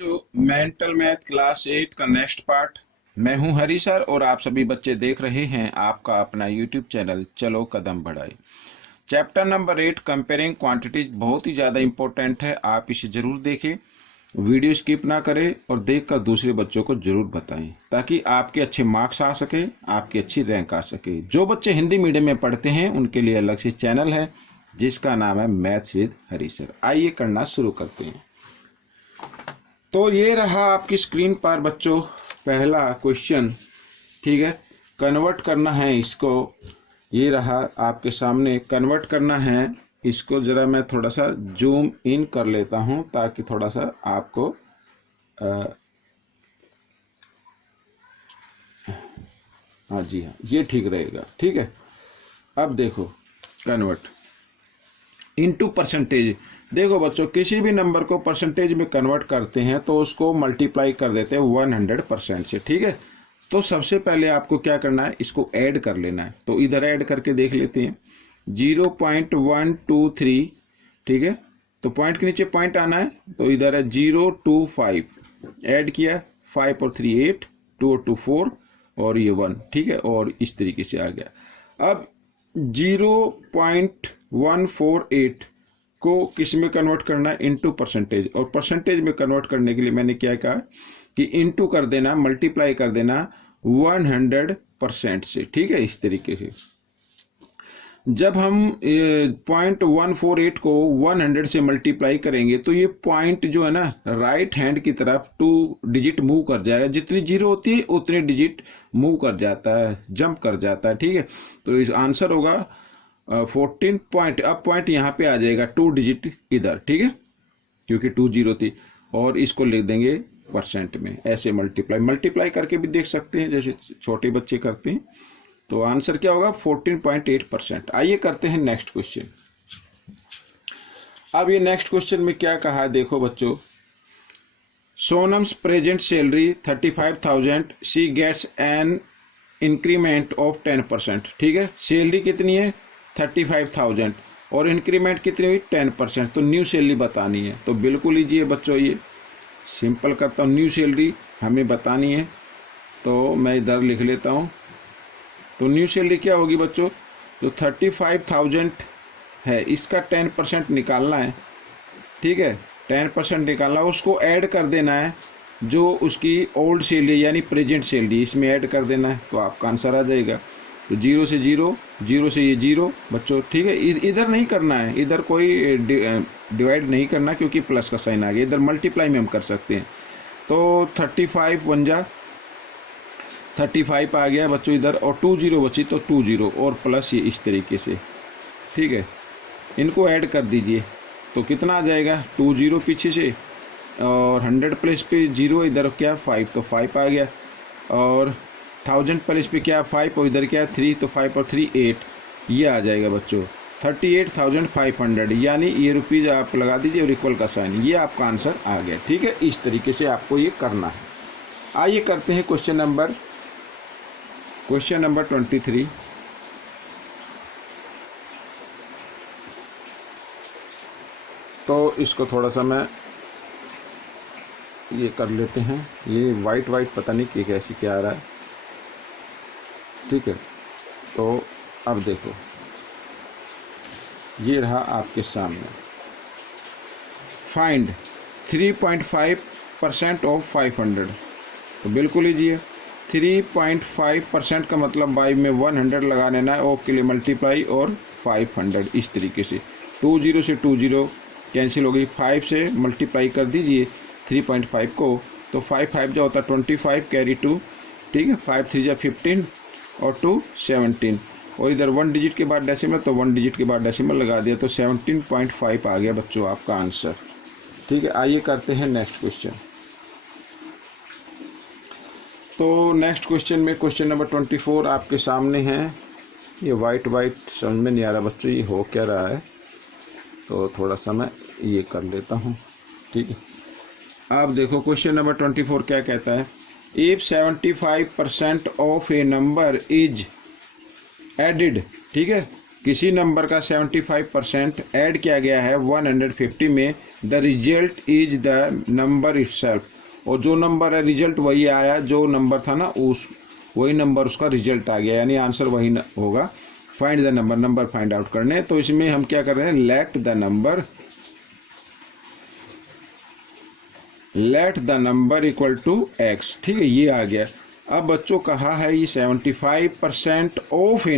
जो mental math class 8 का next part. मैं हूं हरी सर और आप सभी बच्चे देख रहे हैं आपका अपना यूट्यूब चैनल चलो कदम बढ़ाए। चैप्टर नंबर 8 कंपेयरिंग क्वांटिटीज बहुत ही ज़्यादा इंपॉर्टेंट है, आप इसे ज़रूर देखें, वीडियो स्किप ना करें और देखकर दूसरे बच्चों को ज़रूर बताएं ताकि आपके अच्छे मार्क्स आ सके, आपकी अच्छी रैंक आ सके। जो बच्चे हिंदी मीडियम में पढ़ते हैं उनके लिए अलग से चैनल है जिसका नाम है मैथ्स विद हरी सर। आइए करना शुरू करते हैं। तो ये रहा आपकी स्क्रीन पर बच्चों पहला क्वेश्चन, ठीक है। कन्वर्ट करना है इसको, ये रहा आपके सामने, कन्वर्ट करना है इसको। ज़रा मैं थोड़ा सा जूम इन कर लेता हूँ ताकि थोड़ा सा आपको हाँ जी हाँ, ये ठीक रहेगा, ठीक है। अब देखो कन्वर्ट इनटू परसेंटेज। देखो बच्चों, किसी भी नंबर को परसेंटेज में कन्वर्ट करते हैं तो उसको मल्टीप्लाई कर देते हैं 100% से, ठीक है। तो सबसे पहले आपको क्या करना है, इसको ऐड कर लेना है। तो इधर ऐड करके देख लेते हैं 0.123, ठीक है। तो पॉइंट के नीचे पॉइंट आना है, तो इधर है 025, ऐड किया 5 और 3 8, 2 और 2 4 और ये 1, ठीक है। और इस तरीके से आ गया। अब 0.148 को किस में कन्वर्ट करना है, इनटू परसेंटेज। और परसेंटेज में कन्वर्ट करने के लिए मैंने क्या कहा कि इनटू कर देना, मल्टीप्लाई कर देना 100% से, ठीक है। इस तरीके से जब हम 0.148 को 100 से मल्टीप्लाई करेंगे तो ये पॉइंट जो है ना राइट हैंड की तरफ 2 डिजिट मूव कर जाएगा। जितनी जीरो होती है उतनी डिजिट मूव कर जाता है, जंप कर जाता है, ठीक है। तो इस आंसर होगा 14 पॉइंट। अब पॉइंट यहाँ पे आ जाएगा 2 डिजिट इधर, ठीक है, क्योंकि 2 जीरो थी। और इसको लिख देंगे परसेंट में, ऐसे मल्टीप्लाई करके भी देख सकते हैं जैसे छोटे बच्चे करते हैं। तो आंसर क्या होगा 14.8%। आइए करते हैं नेक्स्ट क्वेश्चन। अब ये नेक्स्ट क्वेश्चन में क्या कहा है, देखो बच्चों, Sonam's present salary 35,000, she gets an increment of 10%, ठीक है। सैलरी कितनी है 35,000 और इंक्रीमेंट कितनी हुई 10%। तो न्यू सैलरी बतानी है। तो बिल्कुल लीजिए बच्चों, ये सिंपल करता हूँ, न्यू सैलरी हमें बतानी है। तो मैं इधर लिख लेता हूँ। तो न्यू सैलरी क्या होगी बच्चों, जो 35,000 है इसका 10% निकालना है, ठीक है। 10% निकालना, उसको ऐड कर देना है जो उसकी ओल्ड सैलरी यानी प्रेजेंट सैलरी, इसमें ऐड कर देना है तो आपका आंसर आ जाएगा। तो 0 से 0, 0 से ये 0 बच्चों, ठीक है। इधर नहीं करना है, इधर कोई डिवाइड नहीं करना क्योंकि प्लस का साइन आ गया। इधर मल्टीप्लाई में हम कर सकते हैं। तो 35 1 जा 35 आ गया बच्चों इधर, और 2 0 बची तो 2 0 और प्लस ये इस तरीके से, ठीक है। इनको ऐड कर दीजिए तो कितना आ जाएगा 2 0 पीछे से और 100 प्लस पे 0, इधर क्या 5, तो 5 आ गया। और 1000 प्लस पे क्या 5 और इधर क्या 3, तो 5 और 3 8, ये आ जाएगा बच्चों 38,500। यानी ये रुपीज़ आप लगा दीजिए और इक्वल का साइन, ये आपका आंसर आ गया, ठीक है। इस तरीके से आपको ये करना है। आइए करते हैं क्वेश्चन नंबर 23। तो इसको थोड़ा सा मैं ये कर लेते हैं, ये वाइट पता नहीं कि कैसी क्या आ रहा है, ठीक है। तो अब देखो ये रहा आपके सामने, फाइंड 3.5% ऑफ 500। तो बिल्कुल लीजिए 3.5% का मतलब बाई में 100 लगा लेना है, ऑफ के लिए मल्टीप्लाई और 500 इस तरीके से। 2 0 से 2 0 कैंसिल हो गई, 5 से मल्टीप्लाई कर दीजिए 3.5 को, तो 5 5 जो होता है 25 कैरी 2, ठीक है। 5 3 जा 15 और 2 17 और इधर 1 डिजिट के बाद डेसिमल, तो 1 डिजिट के बाद डेसिमल लगा दिया तो 17.5 आ गया बच्चों आपका आंसर, ठीक है। आइए करते हैं नेक्स्ट क्वेश्चन। तो नेक्स्ट क्वेश्चन में क्वेश्चन नंबर 24 आपके सामने है। ये वाइट समझ में नहीं आ रहा बच्चों ये हो क्या रहा है, तो थोड़ा सा मैं ये कर लेता हूँ, ठीक है। आप देखो क्वेश्चन नंबर 24 क्या कहता है, if 75% of A number is added, ठीक है। किसी नंबर का 75% ऐड किया गया है 150 में, the result is the number itself, और जो नंबर है रिजल्ट वही आया जो नंबर था ना, उस वही नंबर उसका रिजल्ट आ गया, यानी आंसर वही होगा। Find the number, number find out करने, तो इसमें हम क्या कर रहे हैं, let the number equal to x, ठीक है, ये आ गया। अब बच्चों कहा है ये 75% ऑफ ए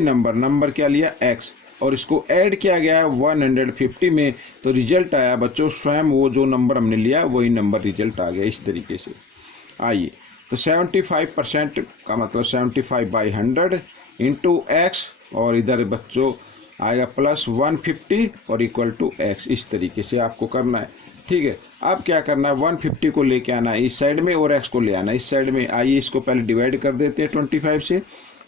नंबर, नंबर क्या लिया x, और इसको ऐड किया गया है 150 में, तो रिजल्ट आया बच्चों स्वयं वो जो नंबर हमने लिया वही नंबर रिजल्ट आ गया इस तरीके से। आइए, तो 75% का मतलब 75/100 इंटू x, और इधर बच्चों आएगा प्लस 150 और इक्वल टू x, इस तरीके से आपको करना है, ठीक है। अब क्या करना है, 150 को लेके आना है इस साइड में और x को ले आना है इस साइड में। आइए इसको पहले डिवाइड कर देते हैं 25 से,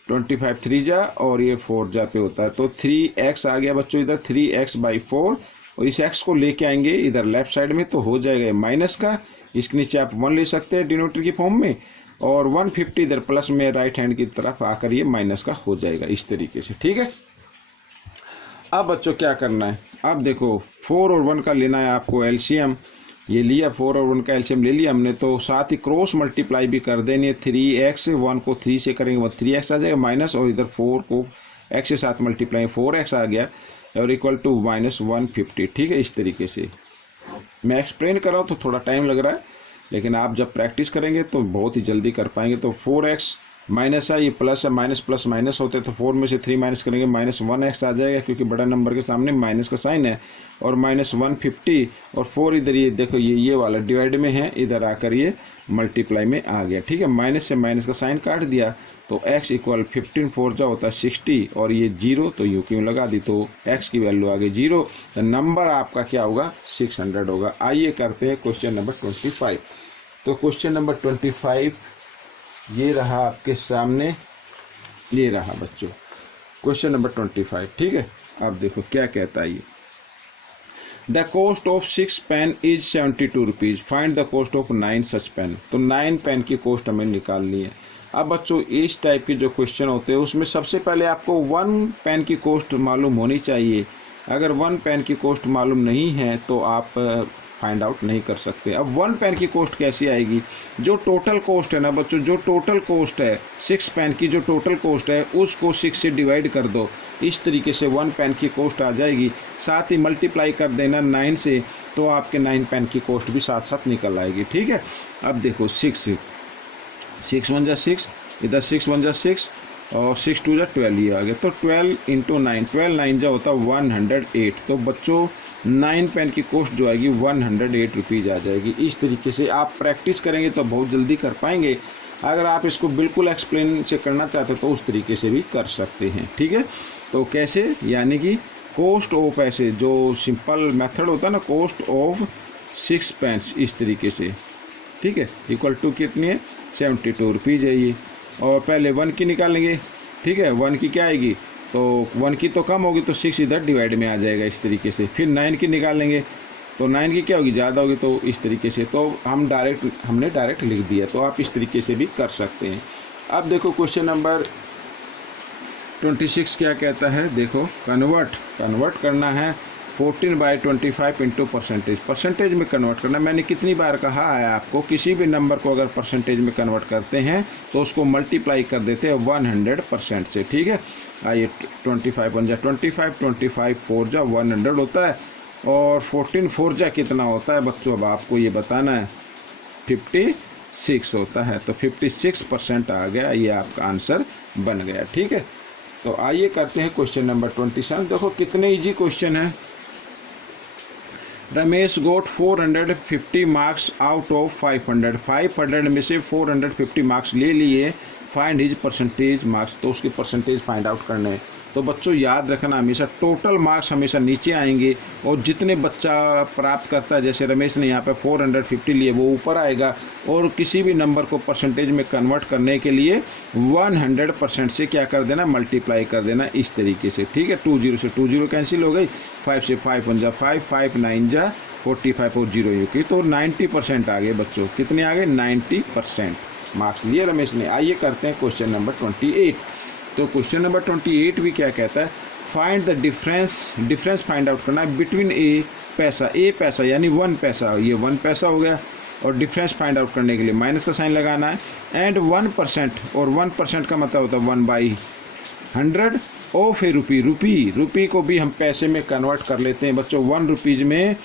25 3 जा और ये 4 जा पे होता है, तो 3x आ गया बच्चों इधर, 3x/4, और इस x को लेके आएंगे इधर लेफ्ट साइड में, तो हो जाएगा माइनस का, इसके नीचे आप 1 ले सकते हैं डिनोमिनेटर की फॉर्म में, और 150 इधर प्लस में राइट हैंड की तरफ आकर ये माइनस का हो जाएगा इस तरीके से, ठीक है। अब बच्चों क्या करना है, अब देखो 4 और 1 का लेना है आपको एलसीएम, ये लिया 4 और 1 का एलसीएम ले लिया हमने, तो साथ ही क्रॉस मल्टीप्लाई भी कर देनी, 3x 1 को 3 से करेंगे वो 3x आ जाएगा माइनस, और इधर 4 को x के साथ मल्टीप्लाई 4x आ गया, और इक्वल टू -150, ठीक है। इस तरीके से मैं एक्सप्लेन कर रहा हूँ तो थोड़ा टाइम लग रहा है, लेकिन आप जब प्रैक्टिस करेंगे तो बहुत ही जल्दी कर पाएंगे। तो 4x माइनस है, ये प्लस है, माइनस प्लस माइनस होते हैं, तो 4 में से 3 माइनस करेंगे -1x आ जाएगा, क्योंकि बड़ा नंबर के सामने माइनस का साइन है, और -150 और 4 इधर ये देखो ये वाला डिवाइड में है, इधर आकर ये मल्टीप्लाई में आ गया, ठीक है। माइनस से माइनस का साइन काट दिया, तो x इक्वल 15 4 जा होता है 60, और ये 0 तो यू क्यों लगा दी, तो x की वैल्यू आ गई 0, तो नंबर आपका क्या होगा 600 होगा। आइए करते हैं क्वेश्चन नंबर 25। तो क्वेश्चन नंबर 25 ये रहा आपके सामने, ये रहा बच्चों क्वेश्चन नंबर 25, ठीक है। अब देखो क्या कहता है ये, the cost of 6 pen is 72 rupees, find the cost of 9 such pen, तो 9 पेन की कॉस्ट हमें निकालनी है। अब बच्चों इस टाइप के जो क्वेश्चन होते हैं उसमें सबसे पहले आपको 1 पेन की कॉस्ट मालूम होनी चाहिए, अगर 1 पेन की कॉस्ट मालूम नहीं है तो आप फाइंड आउट नहीं कर सकते। अब 1 पेन की कॉस्ट कैसी आएगी, जो टोटल कॉस्ट है ना बच्चों, जो टोटल कॉस्ट है 6 पेन की जो टोटल कॉस्ट है उसको 6 से डिवाइड कर दो, इस तरीके से 1 पेन की कॉस्ट आ जाएगी, साथ ही मल्टीप्लाई कर देना 9 से, तो आपके 9 पेन की कॉस्ट भी साथ साथ निकल आएगी, ठीक है। अब देखो 6 1 जा 6, इधर 6 1 जा 6, और 6 2 जा 12, ये आ गया, तो 12 × 9, 12 9 जा होता 108, तो बच्चों 9 पेन की कॉस्ट जो आएगी 108 रुपीज़ आ जाएगी। इस तरीके से आप प्रैक्टिस करेंगे तो बहुत जल्दी कर पाएंगे, अगर आप इसको बिल्कुल एक्सप्लेन से करना चाहते हो तो उस तरीके से भी कर सकते हैं, ठीक है। तो कैसे, यानी कि कॉस्ट ऑफ, ऐसे जो सिंपल मेथड होता है ना, कॉस्ट ऑफ 6 पेन्स, इस तरीके से, ठीक है, इक्वल टू कितनी है 72 रुपीज़ है ये, और पहले 1 की निकालेंगे, ठीक है, 1 की क्या आएगी, तो 1 की तो कम होगी, तो 6 इधर डिवाइड में आ जाएगा इस तरीके से, फिर 9 की निकालेंगे, तो 9 की क्या होगी ज़्यादा होगी, तो इस तरीके से, तो हमने डायरेक्ट लिख दिया, तो आप इस तरीके से भी कर सकते हैं। अब देखो क्वेश्चन नंबर 26 क्या कहता है, देखो कन्वर्ट करना है 14/25 इंटू परसेंटेज में कन्वर्ट करना। मैंने कितनी बार कहा है आपको, किसी भी नंबर को अगर परसेंटेज में कन्वर्ट करते हैं तो उसको मल्टीप्लाई कर देते हैं 100% से, ठीक है। आइए 25 1 जा 25, 25 4 जा 100 होता है, और 14 4 जा कितना होता है बच्चों, अब आपको ये बताना है, 56 होता है, तो 56% आ गया, ये आपका आंसर बन गया, ठीक है। तो आइए करते हैं क्वेश्चन नंबर 27। देखो कितने इजी क्वेश्चन है। रमेश गोट 450 मार्क्स आउट ऑफ 500, 500 में से 450 मार्क्स ले लिए, फाइंड हिज परसेंटेज मार्क्स, तो उसके परसेंटेज फाइंड आउट करने हैं। तो बच्चों याद रखना, हमेशा टोटल मार्क्स हमेशा नीचे आएंगे, और जितने बच्चा प्राप्त करता है, जैसे रमेश ने यहाँ पे 450 लिए, वो ऊपर आएगा, और किसी भी नंबर को परसेंटेज में कन्वर्ट करने के लिए 100% से क्या कर देना, मल्टीप्लाई कर देना, इस तरीके से, ठीक है। 2 0 से 2 0 कैंसिल हो गई, 5 से 5 1 जा 5, 5 9 जा 45 और 0 यू की, तो 90% आ गए बच्चों, कितने आ गए 90% मार्क्स लिए रमेश ने। आइए करते हैं क्वेश्चन नंबर 28। तो क्वेश्चन नंबर 28 भी क्या कहता है, find the difference find out करना है बिटवीन ए पैसा यानी 1 पैसा, ये 1 पैसा हो गया, और डिफरेंस फाइंड आउट करने के लिए माइनस का साइन लगाना है, एंड 1%, और 1% का मतलब होता है 1/100 ऑफ ए रुपी को भी हम पैसे में कन्वर्ट कर लेते हैं बच्चों। 1 रुपीज़ में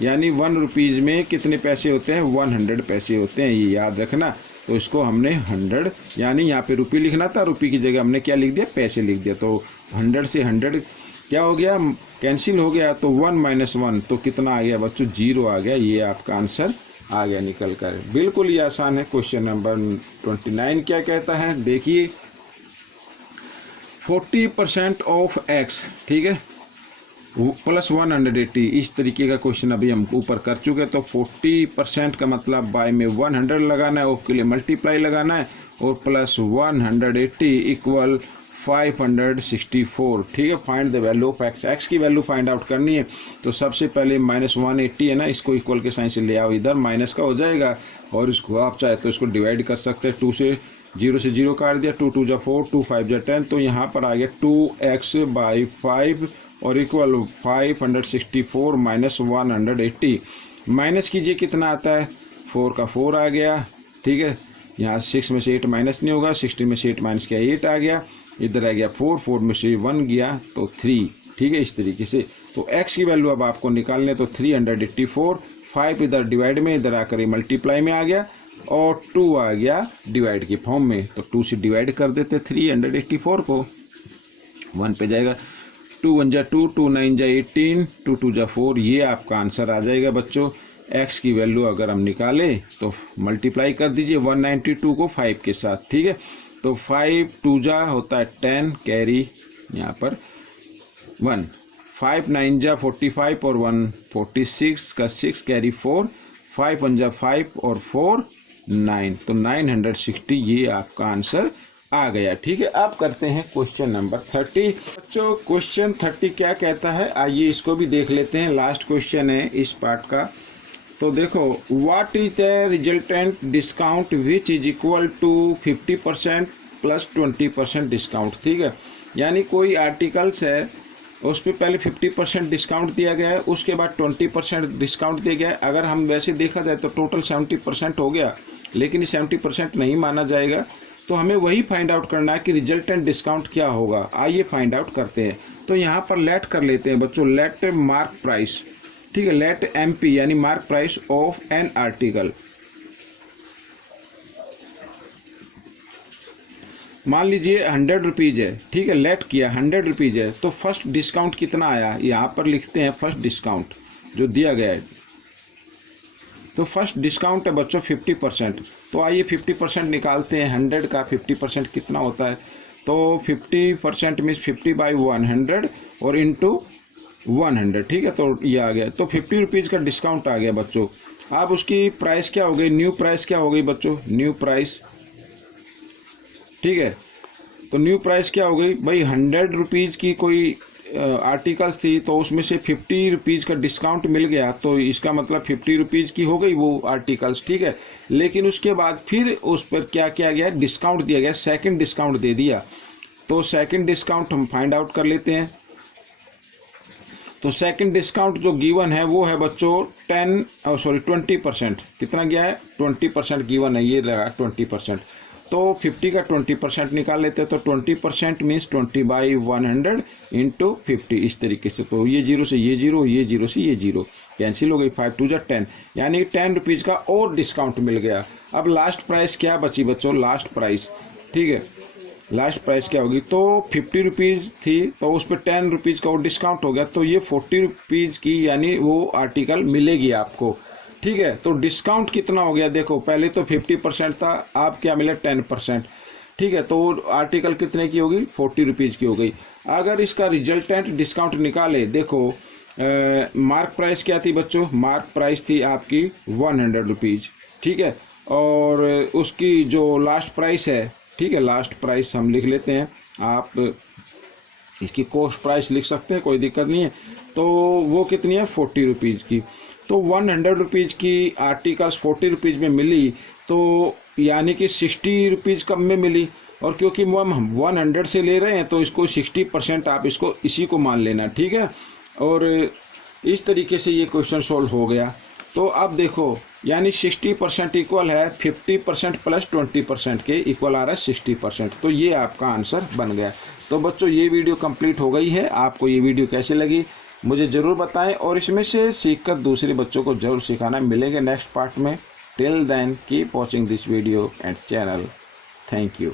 यानी 1 रुपीज़ में कितने पैसे होते हैं, 100 पैसे होते हैं, ये याद रखना। तो इसको हमने 100 यानी यहाँ पे रुपी लिखना था, रुपी की जगह हमने क्या लिख दिया, पैसे लिख दिया। तो 100 से 100 क्या हो गया, कैंसिल हो गया, तो 1 - 1 तो कितना आ गया बच्चों, 0 आ गया। ये आपका आंसर आ गया निकल कर, बिल्कुल ही आसान है। क्वेश्चन नंबर 29 क्या कहता है, देखिए 40% ऑफ एक्स, ठीक है, प्लस 180, इस तरीके का क्वेश्चन अभी हम ऊपर कर चुके। तो 40% का मतलब बाय में 100 लगाना है, ऑफ के लिए मल्टीप्लाई लगाना है, और प्लस 180 इक्वल 564, ठीक है। Find the value of x, x की वैल्यू फाइंड आउट करनी है। तो सबसे पहले -180 है ना, इसको इक्वल के साइन से ले आओ, इधर माइनस का हो जाएगा, और इसको आप चाहे तो इसको डिवाइड कर सकते हैं। 2 से 0 काट दिया, 2 × 2 = 4, 2 × 5 = 10, तो यहाँ पर आ गया 2x/5 और इक्वल 564 - 180। माइनस कीजिए कितना आता है, 4 का 4 आ गया, ठीक है। यहाँ 6 में से 8 माइनस नहीं होगा, 16 में से 8 माइनस किया 8 आ गया, इधर आ गया 4 में से 1 गया तो 3, ठीक है, इस तरीके से। तो x की वैल्यू अब आपको निकालने, तो 384, 5 इधर डिवाइड में, इधर आकर ये मल्टीप्लाई में आ गया, और 2 आ गया डिवाइड की फॉर्म में। तो 2 से डिवाइड कर देते 384 को, 1 पे जाएगा, 2 × 1 = 2, 2 × 9 = 18, 2 × 2 = 4, ये आपका आंसर आ जाएगा बच्चों। x की वैल्यू अगर हम निकालें तो मल्टीप्लाई कर दीजिए 192 को 5 के साथ, ठीक है। तो 5 × 2 = होता है 10, कैरी यहाँ पर 1, 5 × 9 = 45 और 1 46 का 6 कैरी 4, 5 × 1 = 5 और 4 9, तो 960 ये आपका आंसर आ गया, ठीक है। अब करते हैं क्वेश्चन नंबर 30। बच्चों क्वेश्चन 30 क्या कहता है, आइए इसको भी देख लेते हैं, लास्ट क्वेश्चन है इस पार्ट का। तो देखो, what is the resultant discount which is equal to 50% plus 20% discount, ठीक है। यानी कोई आर्टिकल्स है, उस पर पहले 50% डिस्काउंट दिया गया है, उसके बाद 20% डिस्काउंट दिया गया है। अगर हम वैसे देखा जाए तो टोटल 70% हो गया, लेकिन 70% नहीं माना जाएगा। तो हमें वही फाइंड आउट करना है कि रिजल्टेंट डिस्काउंट क्या होगा। आइए फाइंड आउट करते हैं। तो यहाँ पर लेट कर लेते हैं बच्चों, लेट मार्क प्राइस, ठीक है, लेट MP यानी mark price of an article. मान लीजिए 100 रुपीज़ है, ठीक है, लेट किया 100 रुपीज़ है, तो फर्स्ट डिस्काउंट कितना आया, यहाँ पर लिखते हैं फर्स्ट डिस्काउंट जो दिया गया है। तो फर्स्ट डिस्काउंट है बच्चों 50%। तो आइए 50% निकालते हैं, 100 का 50% कितना होता है, तो 50% मीन्स 50/100 और इंटू 100, ठीक है। तो ये आ गया, तो 50 रुपीज़ का डिस्काउंट आ गया बच्चों। अब उसकी प्राइस क्या हो गई, न्यू प्राइस क्या हो गई बच्चों, न्यू प्राइस, ठीक है। तो न्यू प्राइस क्या हो गई भाई, 100 रुपीज़ की कोई आर्टिकल्स थी, तो उसमें से 50 रुपीज़ का डिस्काउंट मिल गया, तो इसका मतलब 50 रुपीज़ की हो गई वो आर्टिकल्स, ठीक है। लेकिन उसके बाद फिर उस पर क्या किया गया, डिस्काउंट दिया गया, सेकंड डिस्काउंट दे दिया। तो सेकंड डिस्काउंट हम फाइंड आउट कर लेते हैं। तो सेकंड डिस्काउंट जो गिवन है वो है बच्चों 20%। कितना गया है, 20% गिवन है, ये लगा 20%। तो 50 का 20% निकाल लेते हैं, तो 20% मीन्स 20/100 इंटू 50, इस तरीके से। तो ये 0 से ये 0, ये 0 से ये 0 कैंसिल हो गई, 5 × 2 = 10, यानी 10 रुपीज़ का और डिस्काउंट मिल गया। अब लास्ट प्राइस क्या बची बच्चों, लास्ट प्राइस, ठीक है, लास्ट प्राइस क्या होगी, तो 50 रुपीज़ थी, तो उस पर 10 रुपीज़ का और डिस्काउंट हो गया, तो ये 40 रुपीज़ की यानी वो आर्टिकल मिलेगी आपको, ठीक है। तो डिस्काउंट कितना हो गया, देखो पहले तो 50% था, आप क्या मिला 10%, ठीक है। तो आर्टिकल कितने की होगी, 40 रुपीज़ की हो गई। अगर इसका रिजल्टेंट डिस्काउंट निकाले, देखो मार्क प्राइस क्या थी बच्चों, मार्क प्राइस थी आपकी 100 रुपीज़, ठीक है। और उसकी जो लास्ट प्राइस है, ठीक है, लास्ट प्राइस हम लिख लेते हैं, आप इसकी कॉस्ट प्राइस लिख सकते हैं, कोई दिक्कत नहीं है। तो वो कितनी है, 40 रुपीज़ की। तो 100 रुपीज़ की आर्टिकल्स 40 रुपीज़ में मिली, तो यानी कि 60 रुपीज़ कम में मिली। और क्योंकि हम 100 से ले रहे हैं तो इसको 60% आप इसको इसी को मान लेना, ठीक है। और इस तरीके से ये क्वेश्चन सॉल्व हो गया। तो अब देखो यानी 60% इक्वल है 50% प्लस 20% के इक्वल आ रहा है 60%। तो ये आपका आंसर बन गया। तो बच्चों ये वीडियो कंप्लीट हो गई है। आपको ये वीडियो कैसी लगी मुझे ज़रूर बताएं और इसमें से सीखकर दूसरे बच्चों को ज़रूर सिखाना। मिलेंगे नेक्स्ट पार्ट में। Till then keep watching this video and channel. Thank you.